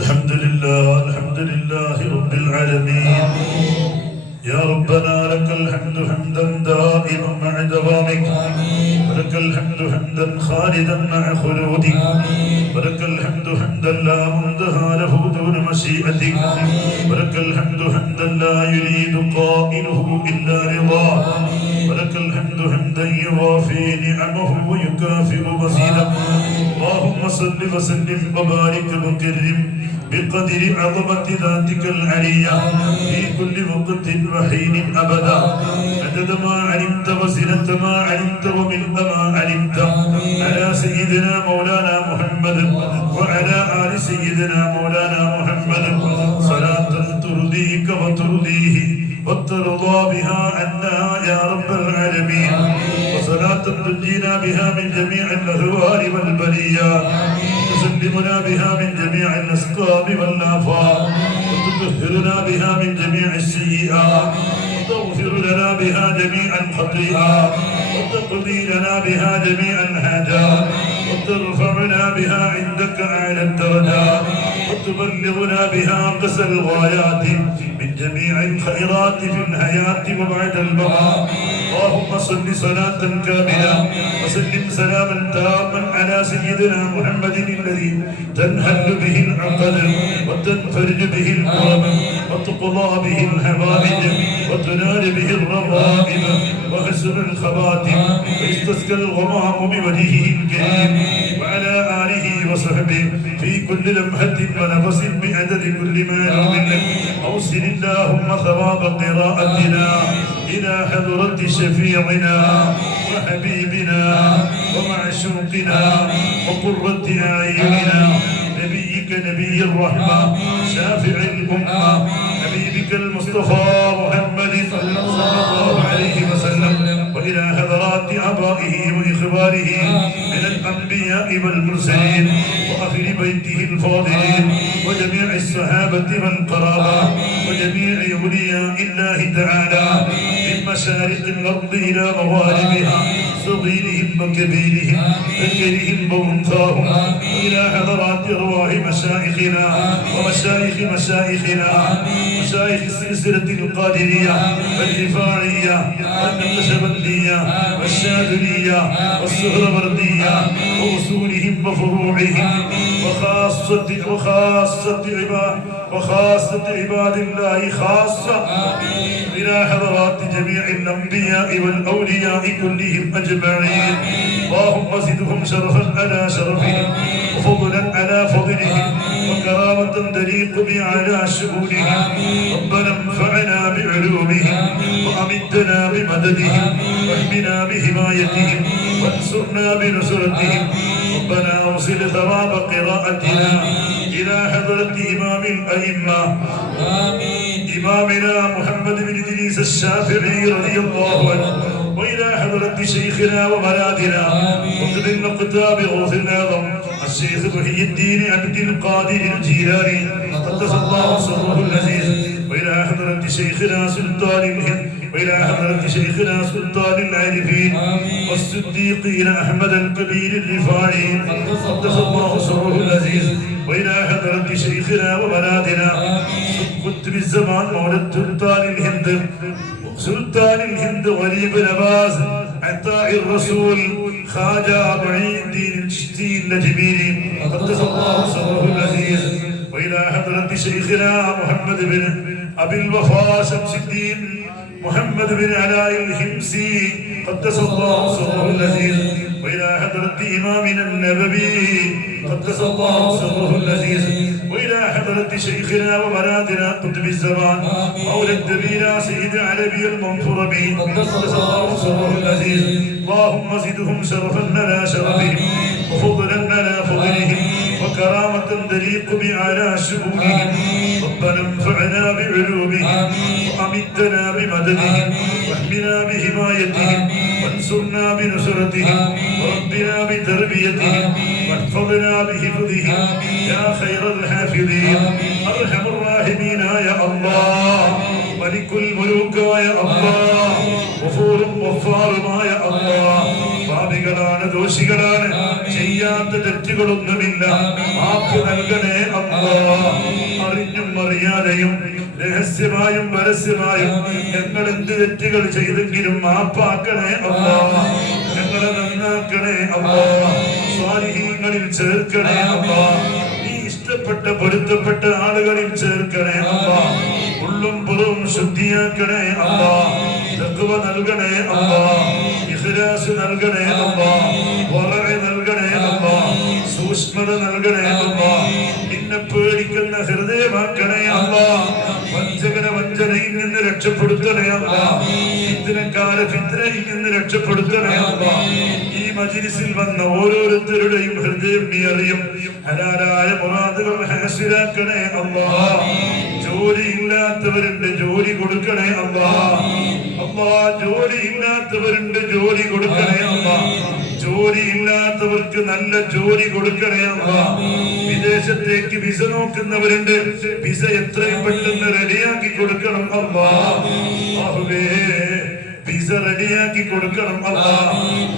الحمد لله الحمد لله رب العالمين. يا ربنا لك الحمد حمدا دائما مع دوامك. ولك الحمد حمدا خالدا مع خلودك. ولك الحمد حمدا لا منتهى له دون مشيئتك. ولك الحمد حمدا لا يريد قائله إلا رضاك ولك الحمد حمدا يوافي نعمه ويكافئ مزيده اللهم صل وسلم وبارك وكرم بقدر عظمة ذاتك العلية في كل وقت وحين أبدا. عدد ما علمت وزنة ما علمت وملء ما علمت. على سيدنا مولانا محمد وعلى آل سيدنا مولانا محمد. صلاة ترضيك وترضيه وترضى بها عنا يا رب العالمين وصلاة تنجينا بها من جميع الأهوال والبليات تسلمنا بها من جميع الأسقام والآفات وتطهرنا بها من جميع السيئات وتغفر لنا بها جميع الخطيئات وتقضي لنا بها جميع وترفعنا بها عندك أعلى الدرجات وتبلغنا بها أقصى الغايات. من جميع الخيرات في الحياة وبعد الممات. اللهم صل صلاة كاملة. وسلم سلاما تاما على سيدنا محمد الذي تنهل به العقد وتنفرج به الكرب وتقضى به الحوائج وتنال به الرغائب وحسن الخواتم ويستسقى الغمام بوجهه الكريم وعلى آله وصحبه في كل لمحة ونفس بعدد كل ما يؤمن أوصل اللهم ثواب قراءتنا إلى حضرة شفيعنا وحبيبنا ومعشوقنا وقرة أعيننا نبيك نبي الرحمة شافع الأمة حبيبك المصطفى محمد صلى الله عليه وسلم وإلى حضرات آبائه وإخوانه من الأنبياء والمرسلين وأهل بيته الفاضلين وجميع الصحابة والقرابة وجميع أولياء الله تعالى من مشارق الأرض إلى مغاربها. صغيرهم وكبيرهم ذكرهم وأنثاهم. إلى حضرات ارواح مشايخنا ومشايخ مشايخنا مشايخ السلسلة القادرية والرفاعيه والنقشبنديه والشاذلية والصغربردية وأصولهم وفروعهم وخاصة وخاصة عباد وخاصة عباد الله خاصة. إلى حضرات جميع الأنبياء والأولياء كلهم أجمعين. اللهم زدهم شرفا على شرفهم وفضلا على فضلهم وكرامة تليق بعلى شؤونهم. ربنا انفعنا بعلومهم وأمدنا بمددهم واهدنا بهدايتهم وأنصرنا بنصرتهم. ربنا أوصل ثواب قراءتنا. إلى حضرة إمام الأئمة إمامنا محمد بن إدريس الشافعي رضي الله عنه وإلى حضرة شيخنا وملاذنا وقد النقطاب غوث الأعظم الشيخ محي الدين عبد القادر الجيلاني قدس الله سره العزيز وإلى حضرة شيخنا سلطان الهند وإلى حضرة شيخنا سلطان العارفين والصديقين أحمد الكبير الرفاعي قدس الله سره العزيز. وإلى حضرة شيخنا وبلادنا قطب الزمان مولى سلطان الهند. سلطان الهند غريب نواز عطاء الرسول خواجة معين الدين الشتي النجميري قدس الله سره العزيز. وإلى حضرة شيخنا محمد بن أبي الوفا شمس الدين محمد بن علاء الهمسي قدس الله سره العزيز وإلى حضرة إمامنا النبوي قدس الله سره العزيز وإلى حضرة شيخنا وبناتنا قطب الزمان مولى الدبيرة سيد علوي المنفربي قدس الله سره العزيز اللهم زدهم شرفا على شرفهم وفضلا على فضلهم. وكرامة تليق بأعلى شؤونهم ربنا انفعنا بعلومهم وأمدنا بمددهم واحمنا بحمايتهم وانصرنا بنصرتهم وربنا بتربيتهم واحفظنا بحفظهم يا خير الحافظين أرحم الراحمين يا الله ملك الملوك يا الله غفور غفار يا الله പാപികളാണ് ദോഷികളാണ്. ചെയ്യാത്ത തെറ്റുകളൊന്നുമില്ല. മാപ്പ് നൽകണേ അറിഞ്ഞും അറിയാതെയും രഹസ്യമായും പരസ്യമായും ഞങ്ങൾ എന്ത് തെറ്റുകൾ ചെയ്തെങ്കിലും മാപ്പാക്കണേ അല്ലാ. ഞങ്ങളെ നന്നാക്കണേ അല്ലാ. സ്വാധീനങ്ങളിൽ ചേർക്കണേ അല്ലാ. നീ ഇഷ്ടപ്പെട്ട പൊരുത്തപ്പെട്ട ആളുകളിൽ ചേർക്കണേ അല്ലാ. ഉള്ളും പുറവും ശുദ്ധിയാക്കണേ അമ്മ തഖ്വ നൽകണേ അമ്മ ഇഖ്ലാസ് നൽകണേ അമ്മ വളരെ നൽകണേ അമ്മ സൂക്ഷ്മത നൽകണേ അമ്മ നിന്നെ പേടിക്കുന്ന ഹൃദയമാക്കണേ അമ്മ വഞ്ചകന വഞ്ചനയിൽ നിന്ന് രക്ഷപ്പെടുത്തണേ അമ്മ ഫിത്നക്കാര ഫിത്നയിൽ നിന്ന് രക്ഷപ്പെടുത്തണേ അമ്മ ഈ മജിലിസിൽ വന്ന ഓരോരുത്തരുടെയും ഹൃദയം നീ അറിയും. ഹലാലായ മുറാദുകൾ ഹാസിലാക്കണേ അല്ലാ ജോലി ഇല്ലാത്തവരുണ്ട് ജോലി കൊടുക്കണേ അമ്മ അമ്മ ജോലി ഇല്ലാത്തവരുണ്ട് ജോലി കൊടുക്കണേ അമ്മ. ജോലി ഇല്ലാത്തവർക്ക് നല്ല ജോലി കൊടുക്കണേ അമ്മ. വിദേശത്തേക്ക് വിസ നോക്കുന്നവരുണ്ട് വിസ എത്രയും പെട്ടെന്ന് റെഡിയാക്കി കൊടുക്കണം അമ്മേ. റെഡിയാക്കി കൊടുക്കണം.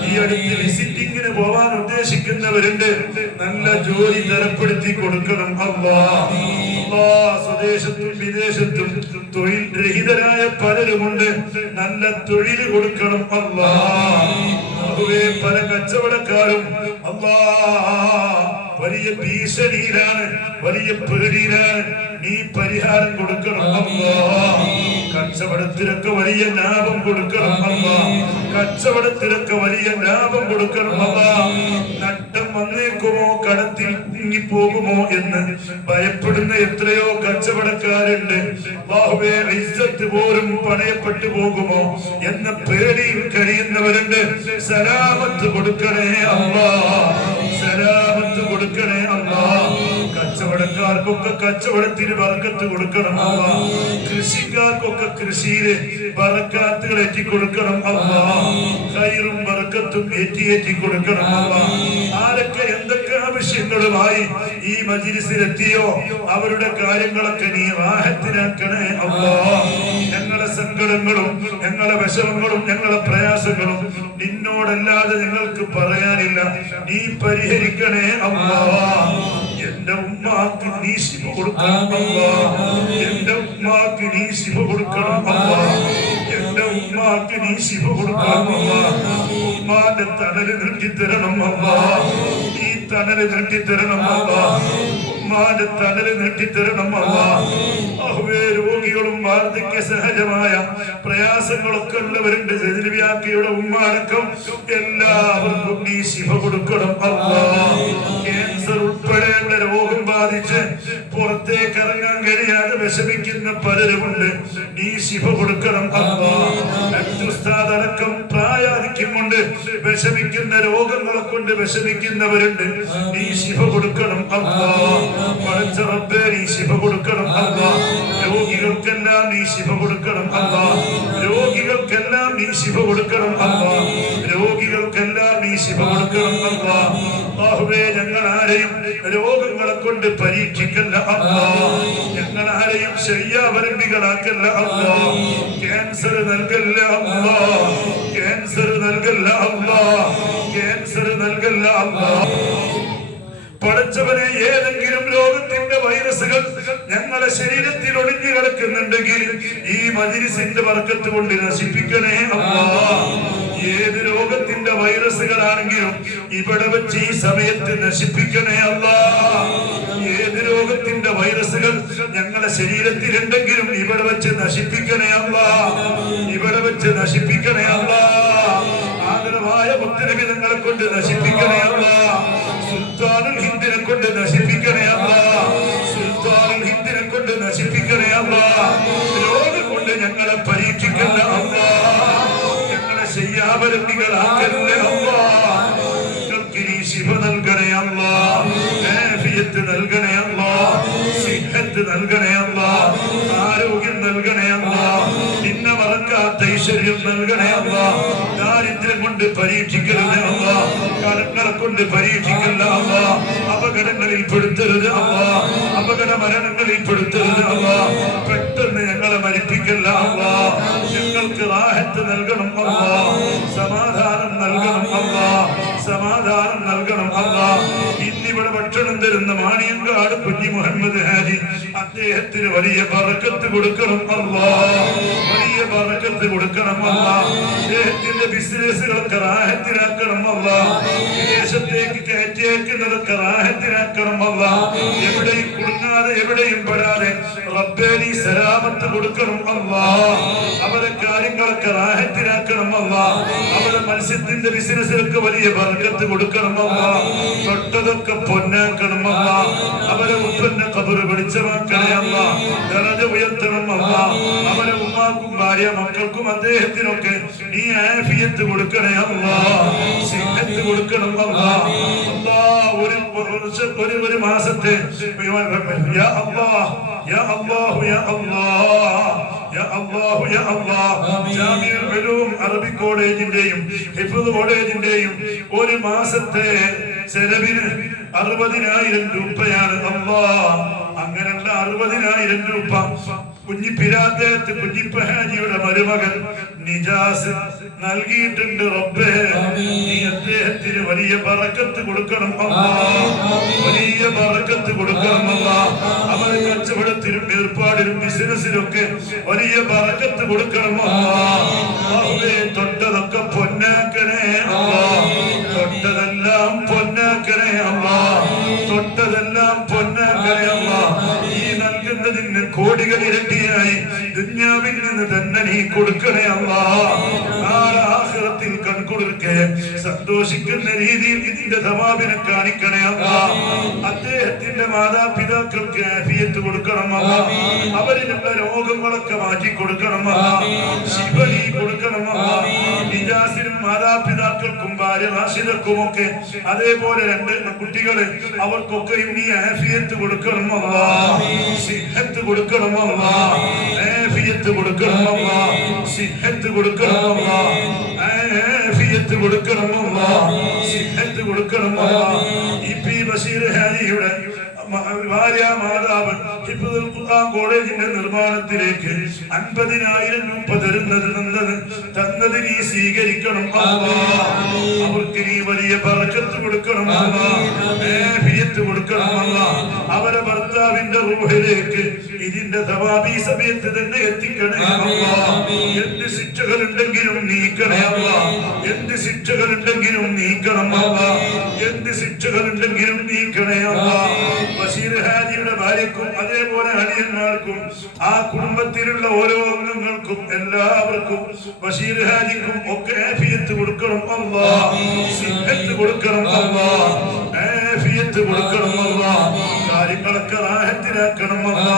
ഈ അടുത്ത് വിസിറ്റിംഗിന് പോവാൻ ഉദ്ദേശിക്കുന്നവരുണ്ട് നല്ല ജോലി തരപ്പെടുത്തി കൊടുക്കണം. അള്ളാ സ്വദേശത്തും വിദേശത്തും തൊഴിൽ രഹിതരായ പലരുമുണ്ട്. നല്ല തൊഴിൽ കൊടുക്കണം. അല്ലാഹുവേ പല കച്ചവടക്കാരും അള്ളാ വലിയ ഭീഷണിയിലാണ് വലിയ പേടിയിലാണ് നീ പരിഹാരം കൊടുക്കണം കച്ചവടത്തിലൊക്കെ വലിയ ലാഭം കൊടുക്കണം അല്ല കച്ചവടത്തിലൊക്കെ വലിയ ലാഭം കൊടുക്കണം നട്ടം വന്നേക്കുമോ കടത്തിൽ പോകുമോ എന്ന് ഭയപ്പെടുന്ന എത്രയോ കച്ചവടക്കാരുണ്ട്. ബാഹുവേ ഇസ്സത്ത് പോലും പണയപ്പെട്ടു പോകുമോ എന്ന പേടിയിൽ കഴിയുന്നവരുണ്ട് സലാമത്ത് കൊടുക്കണേ അമ്മ സലാമത്ത് കൊടുക്കണേ അല്ലാ കച്ചവടക്കാർക്കൊക്കെ കച്ചവടത്തിന് ബർക്കത്ത് കൊടുക്കണം അമ്മ കൃഷിക്കാർക്കൊക്കെ കൃഷിയിൽ വറക്കാത്തുകൾ ഏറ്റി കൊടുക്കണം അമ്മ കയറും വറക്കത്തും ഏറ്റി ഏറ്റി കൊടുക്കണം അമ്മ ആരൊക്കെ എന്തൊക്കെ ആവശ്യങ്ങളുമായി ഈ മജിലിസിലെത്തിയോ അവരുടെ കാര്യങ്ങളൊക്കെ നീ വാഹത്തിനാക്കണേ അമ്മ ഞങ്ങളെ സങ്കടങ്ങളും ഞങ്ങളെ വിഷമങ്ങളും ഞങ്ങളെ പ്രയാസങ്ങളും നിന്നോടല്ലാതെ ഞങ്ങൾക്ക് പറയാനില്ല. നീ പരിഹരിക്കണേ അല്ലാ. എന്റെ ഉമ്മാക്ക് നീ ശിവ കൊടുക്കണം എന്റെ ഉമ്മാക്ക് നീ ശിവ കൊടുക്കണം എന്റെ ഉമ്മാക്ക് നീ ശിവ കൊടുക്കണം ഉമ്മാന്റെ തണൽ നീട്ടിത്തരണം ഈ തണൽ നീട്ടിത്തരണം ഉമ്മാന്റെ തണൽ നീട്ടിത്തരണം അഹ്വേ രോഗികളും വാർദ്ധക്യ സഹജമായ പ്രയാസങ്ങളൊക്കെ ഉള്ളവരുണ്ട് ജലവ്യാക്കിയുടെ ഉമ്മാടക്കം എല്ലാവർക്കും നീ ശിവ കൊടുക്കണം. അല്ല ക്യാൻസർ ഉൾപ്പെടെയുള്ള രോഗം ബാധിച്ച് പുറത്തേക്ക് ഇറങ്ങാൻ കഴിയാതെ വിഷമിക്കുന്ന പലരുമുണ്ട്. നീ ശിവ കൊടുക്കണം അടക്കം പ്രായാധിക്യം കൊണ്ട് വിഷമിക്കുന്ന രോഗങ്ങളെ കൊണ്ട് വിഷമിക്കുന്നവരുണ്ട്. നീ ശിവ കൊടുക്കണം അല്ലാ റബ്ബേ നീ ശിവ കൊടുക്കണം അല്ലാ രോഗികൾക്കെല്ലാം നീ ശിവ കൊടുക്കണം അല്ലാ രോഗികൾക്കെല്ലാം നീ ശിവ കൊടുക്കണം അല്ലാ രോഗികൾക്കെല്ലാം നീ ശിവ കൊടുക്കണം അല്ലാ അല്ലാഹുവേ ഞങ്ങൾ ആരെയും രോഗങ്ങളെ കൊണ്ട് പരീക്ഷിക്കല്ല അള്ളാ. ഞങ്ങൾ ആരെയും ശയ്യാവരമ്പികളാക്കല്ല അള്ളാ. ക്യാൻസർ നൽകല്ല അള്ളാ. ക്യാൻസർ നൽകല്ല അള്ളാ. ക്യാൻസർ നൽകല്ല അള്ളാ. പഠിച്ചവനെ ഏതെങ്കിലും രോഗത്തിന്റെ വൈറസുകൾ ഞങ്ങളെ ശരീരത്തിൽ ഒളിഞ്ഞു കിടക്കുന്നുണ്ടെങ്കിൽ ഈ മജിരിസിന്റെ വർക്കത്ത് കൊണ്ട് നശിപ്പിക്കണേ അല്ലാ ഏത് രോഗത്തിന്റെ വൈറസുകളാണെങ്കിലും ഇവിടെ വെച്ച് ഈ സമയത്ത് നശിപ്പിക്കണേ അല്ല. ഏത് രോഗത്തിന്റെ വൈറസുകൾ ഞങ്ങളുടെ ശരീരത്തിലുണ്ടെങ്കിലും ഇവിടെ വെച്ച് നശിപ്പിക്കണേ അല്ല. ഇവിടെ വെച്ച് നശിപ്പിക്കണേ അല്ല. ആദരവായ മുത്തരവി ഞങ്ങളെ കൊണ്ട് നശിപ്പിക്കണേ നൽകണേ അമ്മ ദാരിദ്ര്യം കൊണ്ട് പരീക്ഷിക്കരുത് അമ്മ കടങ്ങളെ കൊണ്ട് പരീക്ഷിക്കല്ല അമ്മ അപകടങ്ങളിൽ പെടുത്തരുത് അമ്മ അപകട മരണങ്ങളിൽ പെടുത്തരുത് അമ്മ പെട്ടെന്ന് ഞങ്ങളെ മരിപ്പിക്കല്ല അമ്മ ഞങ്ങൾക്ക് റാഹത്ത് നൽകണം അമ്മ സമാധാനം നൽകണം അമ്മ സമാധാനം നൽകണം അല്ലാ ഇന്നിവിടെ ഭക്ഷണം തരുന്ന മാണിയങ്കാട് കുഞ്ഞി മുഹമ്മദ് ഹാജി അദ്ദേഹത്തിന് വലിയ പറക്കത്ത് കൊടുക്കണം. അല്ലാ വലിയ പറക്കത്ത് കൊടുക്കണം. അല്ലാ അദ്ദേഹത്തിന്റെ ബിസിനസ്സുകളൊക്കെ റാഹത്തിലാക്കണം അല്ലാ വിദേശത്തേക്ക് കയറ്റിയേക്കുന്നതൊക്കെ റാഹത്തിലാക്കണം അല്ലാ എവിടെയും കുടുങ്ങാതെ എവിടെയും പെടാതെ റബ്ബേലി സലാമത്ത് കൊടുക്കണം. അല്ലാ അവരെ കാര്യങ്ങളൊക്കെ റാഹത്തിലാക്കണം അല്ലാ അവരെ മത്സ്യത്തിന്റെ ബിസിനസ്സിലൊക്കെ വലിയ ബർക്കത്ത് കൊടുക്കണം. അല്ലാ തൊട്ടതൊക്കെ പൊന്നാക്കണം അല്ലാ അവരെ ഉപ്പന്റെ കബറ് വെളിച്ചമാക്കണേ അല്ലാ ദറജ ഉയർത്തണം അല്ലാ അവരെ ഉമ്മാക്കും ഭാര്യ മക്കൾക്കും അദ്ദേഹത്തിനൊക്കെ നീ ആഫിയത്ത് കൊടുക്കണേ അല്ലാ സിഹത്ത് കൊടുക്കണം അല്ലാ അല്ലാ ഒരു ഒരു- ഒരു മാസത്തെ യാ അല്ലാ യാ അല്ലാഹു യാ അല്ലാ. അറബി കോളേജിന്റെയും ഹിഫ്ദ് കോളേജിന്റെയും ഒരു മാസത്തെ ചെലവിന് അറുപതിനായിരം രൂപയാണ് അമ്മാ അങ്ങനെയുള്ള അറുപതിനായിരം രൂപ കുഞ്ഞി പിരാദ്ദേഹത്ത് കുഞ്ഞിപ്പഹാജിയുടെ മരുമകൻ നിജാസ് നൽകിയിട്ടുണ്ട് റബ്ബേ. നീ അദ്ദേഹത്തിന് വലിയ പറക്കത്ത് കൊടുക്കണം വലിയ പറക്കത്ത് കൊടുക്കണം അവരെ കച്ചവടത്തിലും ഏർപ്പാടിലും ബിസിനസ്സിലൊക്കെ വലിയ പറക്കത്ത് കൊടുക്കണം തൊട്ടതൊക്കെ പൊന്നാക്കണേ അല്ലാ. തന്നെ നീ കൊടുക്കണേ അല്ലാ. സന്തോഷിക്കുന്ന രീതിയിൽ ഇതിന്റെ ധവാബിനെ കാണിക്കണേ അമ്മ. അദ്ദേഹത്തിന്റെ മാതാപിതാക്കൾക്ക് ആഫിയത്ത് കൊടുക്കണം അമ്മ. അവരിലുള്ള രോഗങ്ങളൊക്കെ മാറ്റി കൊടുക്കണം അമ്മ. ശിവനി കൊടുക്കണം അമ്മ. നിജാസിനും മാതാപിതാക്കൾക്കും ഭാര്യ റാഷിദക്കും ഒക്കെ അതേപോലെ രണ്ട് കുട്ടികളെ അവർക്കൊക്കെ നീ ആഫിയത്ത് കൊടുക്കണം അമ്മ. സിഹത്ത് കൊടുക്കണം അമ്മ. ആഫിയത്ത് കൊടുക്കണം അമ്മ. സിഹത്ത് കൊടുക്കണം അല്ലാ ആഫിയത്ത് കൊടുക്കണം അല്ലാ സിഹത്ത് കൊടുക്കണം അല്ലാ ഈ പി ബഷീർ ഹാജിയുടെ ഭാര്യ മാതാവ് ഹിഫ്ദുൽ ഖുർആൻ കോളേജിന്റെ നിർമ്മാണത്തിലേക്ക് അൻപതിനായിരം രൂപ തരുന്നത് തന്നത് തന്നത് നീ സ്വീകരിക്കണം. അവർക്ക് നീ വലിയ ബർക്കത്ത് കൊടുക്കണം അല്ലാ. ആഫിയത്ത് കൊടുക്കണമല്ല. അവരെ ഭർത്താവിന്റെ റൂഹിലേക്ക് ഇതിന്റെ സവാബി സമയത്ത് തന്നെ എത്തിക്കണേ അല്ലാ. എന്ത് ശിക്ഷകളുണ്ടെങ്കിലും നീക്കണേ അല്ലാ. എന്ത് ശിക്ഷകളുണ്ടെങ്കിലും ഉണ്ടെങ്കിലും നീക്കണമല്ല എന്ത് ശിക്ഷകളുണ്ടെങ്കിലും നീക്കണേ അല്ലാ. ബഷീർ ഹാജിയുടെ ഭാര്യക്കും അതേപോലെ അനിയന്മാർക്കും ആ കുടുംബത്തിലുള്ള ഓരോ അംഗങ്ങൾക്കും എല്ലാവർക്കും ബഷീർ ഹാജിക്കും ഒക്കെ ആഫിയത്ത് കൊടുക്കണം അല്ല കൊടുക്കണം അല്ലാ ആഫിയത്ത് കൊടുക്കണം അല്ലാ കാര്യങ്ങളൊക്കെ നാഹത്തിലാക്കണമല്ലാ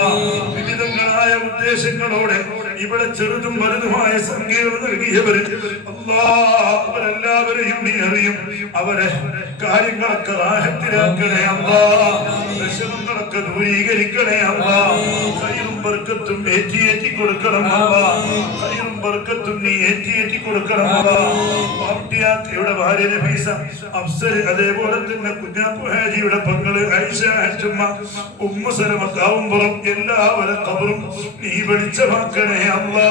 വിവിധങ്ങളായ ഉദ്ദേശങ്ങളോടെ ഇവിടെ ചെറുതും വലുതുമായ സംഖ്യകൾ നൽകിയവര് അല്ലാ അവരെല്ലാവരെയും നീ അറിയും. അവരെ കാര്യങ്ങളൊക്കെ റാഹത്തിലാക്കണേ അല്ലാ. വിഷമങ്ങളൊക്കെ ദൂരീകരിക്കണേ അല്ലാ. കയ്യിലും ബർക്കത്തും ഏറ്റിയേറ്റി കൊടുക്കണം അല്ലാ. കയ്യിലും ബർക്കത്തും നീ ഏറ്റിയേറ്റി കൊടുക്കണം അല്ലാ. പാർട്ടിയാത്തിയുടെ ഭാര്യ നഫീസ അഫ്സർ അതേപോലെ തന്നെ കുഞ്ഞാപ്പു ഹാജിയുടെ പങ്കൾ ഐഷ അച്ചുമ്മ ഉമ്മ കാവുംപുറം എല്ലാവരും കബറും നീ വെളിച്ചമാക്കണേ അല്ലാ.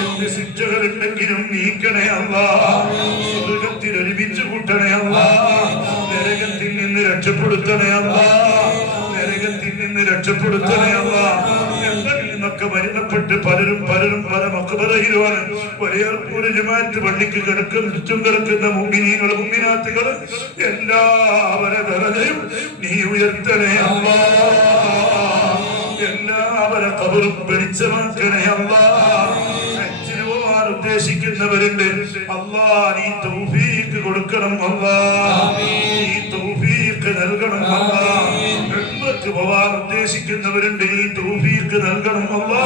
എന്ത് ശിക്ഷകളുണ്ടെങ്കിലും നീക്കണേ അല്ലാ. സ്വർഗത്തിൽ ഒരുമിച്ച് കൂട്ടണേ അല്ലാ. നരകത്തിൽ നിന്ന് രക്ഷപ്പെടുത്തണേ അല്ലാ. നരകത്തിൽ നിന്ന് രക്ഷപ്പെടുത്തണേ അല്ലാ. ഞങ്ങളിൽ മരുന്നപ്പെട്ട് പലരും പലരും പല മക്കബറയിലുമാണ് വലിയർപ്പൂര് ജമാഅത്ത് പള്ളിക്ക് കിടക്കും ചുറ്റും കിടക്കുന്ന മുമ്മിനീകൾ മുമ്മിനാത്തുകൾ എല്ലാവരെ ദറജയും നീ ഉയർത്തണേ അല്ലാ. കബറും വെളിച്ചമാക്കണേ അല്ലാ. ഹജ്ജിന് പോവാൻ ഉദ്ദേശിക്കുന്നവരുണ്ട്. അല്ലാ നീ തൗഫീഖ് കൊടുക്കണം അല്ലാ. നീ തൗഫീഖ് നൽകണം അല്ലാ. ഉംറക്ക് പോവാൻ ഉദ്ദേശിക്കുന്നവരുണ്ട്. ഈ തൗഫീഖ് നൽകണം അല്ലാ.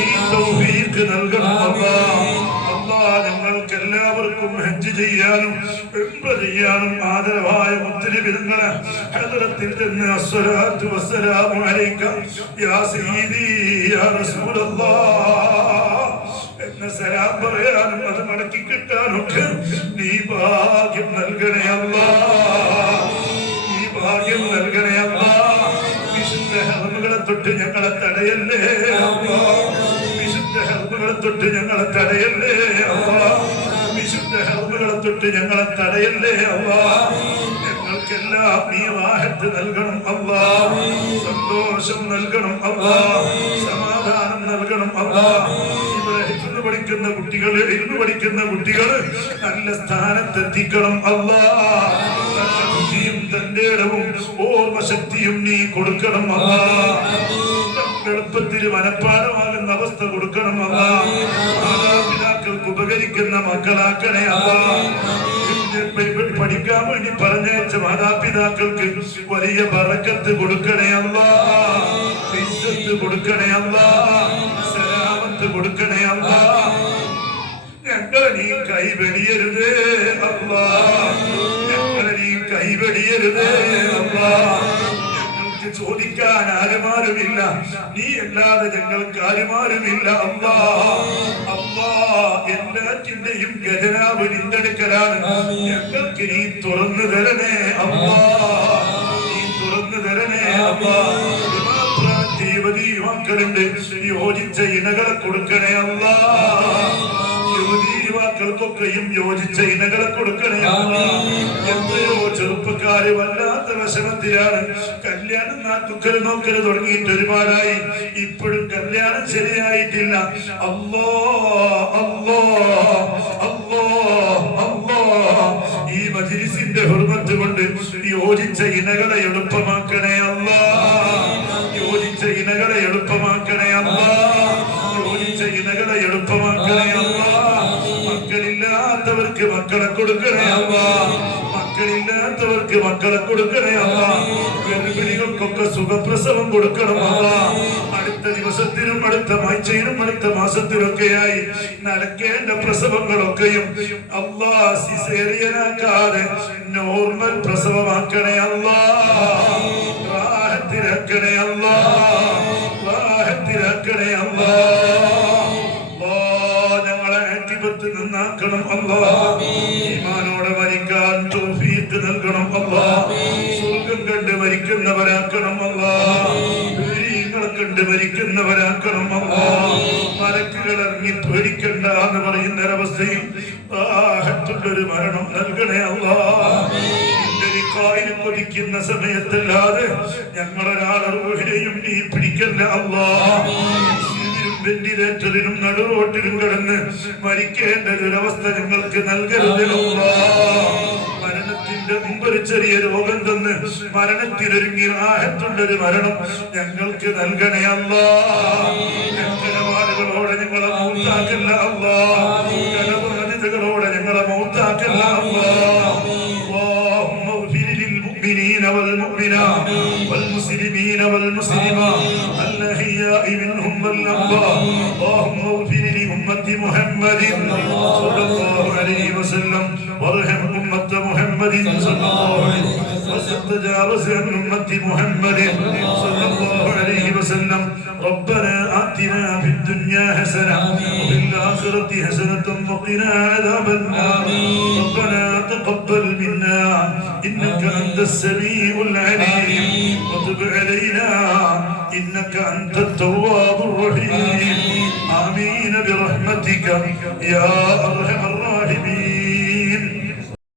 ഈ തൗഫീഖ് നൽകണം അല്ലാ. അല്ലാ ഞങ്ങൾക്ക് എല്ലാവർക്കും ഹജ്ജ് ചെയ്യാനും ചെയ്യാനും ആദരവായ മുത്തലിബിരുങ്ങളെ ഹദ്റത്തിൽ നിന്ന് അസ്സലാത്തു വസ്സലാമു അലൈക യാ സയ്യിദി യാ റസൂലല്ലാഹ്. എന്ന സലാം പറയാനും അത് മടക്കി കിട്ടാനൊക്കെ നീ ഭാഗ്യം നൽകണേ അല്ലാ. നീ ഭാഗ്യം നൽകണേ അല്ലാ. വിശുദ്ധ ഹർമുകളെ തൊട്ട് ഞങ്ങളെ തടയല്ലേ വിശുദ്ധ ഹർമുകളെ തൊട്ട് ഞങ്ങളെ തടയല്ലേ അല്ലാ. വിശുദ്ധ ഹർമുകളെ തൊട്ട് ഞങ്ങളെ തടയല്ലേ അല്ലാ ഞങ്ങൾക്കെല്ലാം നീ വാഹത്ത് നൽകണം അല്ലാ സന്തോഷം നൽകണം അല്ലാ സമാധാനം നൽകണം അല്ലാ ഇവിടെ പഠിക്കുന്ന കുട്ടികൾ ഇരുന്ന് പഠിക്കുന്ന കുട്ടികൾ നല്ല സ്ഥാനത്തെത്തിക്കണം നല്ല ബുദ്ധിയും തന്റെ ഇടവും ഓർമ്മശക്തിയും നീ കൊടുക്കണം അല്ലാ എളുപ്പത്തിൽ മനപ്പാടമാകുന്ന അവസ്ഥ കൊടുക്കണം അല്ല മാതാപിതാക്കൾക്ക് ഉപകരിക്കുന്ന മക്കളാക്കണേ അല്ല പഠിക്കാൻ വേണ്ടി പറഞ്ഞയച്ച മാതാപിതാക്കൾക്ക് വലിയ പറക്കത്ത് കൊടുക്കണേ അല്ല. ഇസ്സത്ത് കൊടുക്കണേ അല്ല. സലാമത്ത് കൊടുക്കണേ അല്ല. ഞങ്ങളെ നീ കൈവെടിയരുതേ അല്ല. ഞങ്ങളെ നീ കൈവെടിയരുതേ അല്ല. ഞങ്ങൾക്ക് ചോദിക്കാൻ ആരുമാരുമില്ല. നീ അല്ലാതെ ഞങ്ങൾക്ക് ആരുമാരുമില്ല. അമ്മാ അമ്മാ എല്ലാറ്റിന്റെയും ഖജനാവ് നിന്റെടുക്കലാണ് ഞങ്ങൾക്ക് നീ തുറന്നു തരണേ അമ്മാ നീ തുറന്നു തരണേ അമ്മാ ദേവതീ യുവതി യുവാക്കളുണ്ട്. യോജിച്ച ഇണകളെ കൊടുക്കണേ അല്ലാ യുവതി യുവാക്കൾക്കൊക്കെയും യോജിച്ച ഇനകളെ കൊടുക്കണേ. എത്രയോ ചെറുപ്പക്കാര് വല്ലാത്ത വിഷമത്തിലാണ്. കല്യാണം നാട്ടുക്കൽ നോക്കൽ തുടങ്ങിയിട്ട് ഒരുപാടായി. ഇപ്പോഴും കല്യാണം ശരിയായിട്ടില്ല. അല്ലോ അല്ലോ അല്ലോ അല്ലോ ഈ മജിലിസിന്റെ ഹുർമത്ത് കൊണ്ട് യോജിച്ച ഇനകളെ എളുപ്പമാക്കണേ അമ്മ യോജിച്ച ഇനകളെ എളുപ്പമാക്കണേ അല്ലാ കൊടുക്കണേ അമ്മ. മക്കളില്ലാത്തവർക്ക് മക്കളെ കൊടുക്കണേ അമ്മ. ഗർഭിണികൾക്കൊക്കെ സുഖപ്രസവം കൊടുക്കണം അമ്മ. അടുത്ത ദിവസത്തിനും അടുത്ത ആഴ്ചയിലും അടുത്ത മാസത്തിലൊക്കെയായി നടക്കേണ്ട പ്രസവങ്ങളൊക്കെയും അല്ലാ സിസേറിയനാക്കാതെ നോർമൽ പ്രസവമാക്കണേ അമ്മ റാഹത്തിലാക്കണേ അല്ലാ. റാഹത്തിലാക്കണേ അല്ലാ, ഞങ്ങളെ ആറ്റിപത്ത് നിന്നാക്കണം മരിക്കാൻ തൗഫീഖ് നൽകണം അല്ലാ കണ്ട് മരിക്കുന്നവരാക്കണം അല്ലാ കണ്ട് മരിക്കുന്നവരാക്കണം അല്ലാ മലക്കുകൾ ഇറങ്ങി പേടിക്കണ്ട എന്ന് പറയുന്ന ഒരവസ്ഥയിൽ ആഹത്തുള്ളൊരു മരണം നൽകണേ അല്ലാ ൊതിക്കുന്ന സമയത്തല്ലാതെ ഞങ്ങളൊരാളറിവുകയും നീ പിടിക്കല്ല അല്ലാ വെന്റിലേറ്ററിനും നടുറോട്ടിലും കിടന്ന് മരിക്കേണ്ട ഒരവസ്ഥ ഞങ്ങൾക്ക് നൽകരുത് അല്ലാ മരണത്തിന്റെ മുമ്പ് ഒരു ചെറിയ രോഗം തന്ന് മരണത്തിലൊരുങ്ങി ആഹത്തുള്ളൊരു മരണം ഞങ്ങൾക്ക് നൽകണേ അല്ലാ കടപാടുകളോടെ ഞങ്ങളെ മൗത്താക്കല്ല അല്ലാ കടബാധിതകളോടെ ഞങ്ങളെ മൗത്താക്കല്ല അല്ലാ اللهم اغفر للمؤمنين والمؤمنات والمسلمين والمسلمات الأحياء منهم والأموات اللهم اغفر لأمة محمد صلى الله عليه وسلم وارحم أمة محمد صلى الله عليه وسلم. وتجاوز عن أمة محمد صلى الله عليه وسلم. ربنا آتنا في الدنيا حسنة وفي الآخرة حسنة وقنا عذاب النار. ربنا تقبل منا إنك أنت السميع العليم. وتب علينا إنك أنت التواب الرحيم. آمين برحمتك يا أرحم الراحمين.